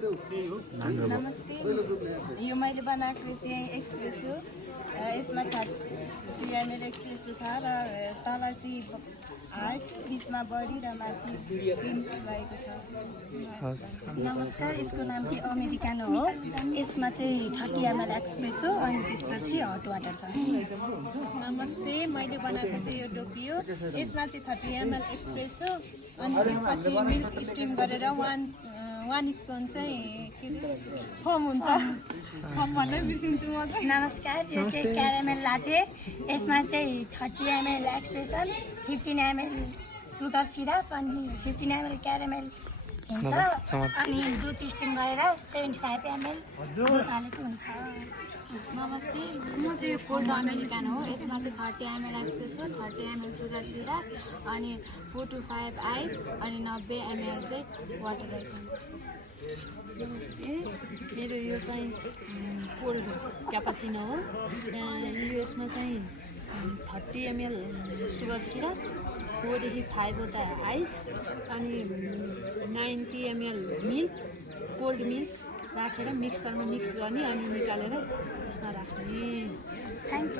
नमस्ते यो मैले बनाएको चाहिँ एक्सप्रेसो यसमा 30 ml एक्सप्रेसो छ र तल चाहिँ हार्ट बिचमा बडी र माथि क्रिम भएको छ। नमस्कार, यसको नाम चाहिँ अमेरिकानो हो। यसमा चाहिँ 30 ml एक्सप्रेसो अनि त्यसपछि हट वाटर छ। नमस्ते, मैले बनाएको चाहिँ यो डोपियो। यसमा चाहिँ 30 ml एक्सप्रेसो अनि त्यसपछि मिल्क स्टिम गरेर 1 स्पुन चाहिँ फर्म हुन्छ। फर्म भन्नै बिर्सिन्छु म चाहिँ। नमस्कार, यो चाहिँ क्यारामेल लाटे। यसमा चाहिँ 30 ml expression, 15 ml sugar syrup अनि 15 ml क्यारामेल हुन्छ अनि दुध स्टिम गरेर 75 ml दुध हालेको हुन्छ। नमस्ते, म चाहिँ कोल्ड अमेरिकानो हो। यसमा चाहिँ 30 ml espresso, 30 ml sugar syrup अनि 4 to 5 आइस अनि 90 ml चाहिँ वाटर रहेको हुन्छ। नमस्ते, मेरो यो चाहिँ कोल्ड क्यापाचिनो हो। यसमा चाहिँ 30 ml सुगर सिरप, 4 देखि 5 वटा आइस अनि 90 ml मिल्क, कोल्ड मिल्क राखेर मिक्सरमा मिक्स गर्ने अनि निकालेर यसमा राख्ने। Thank you.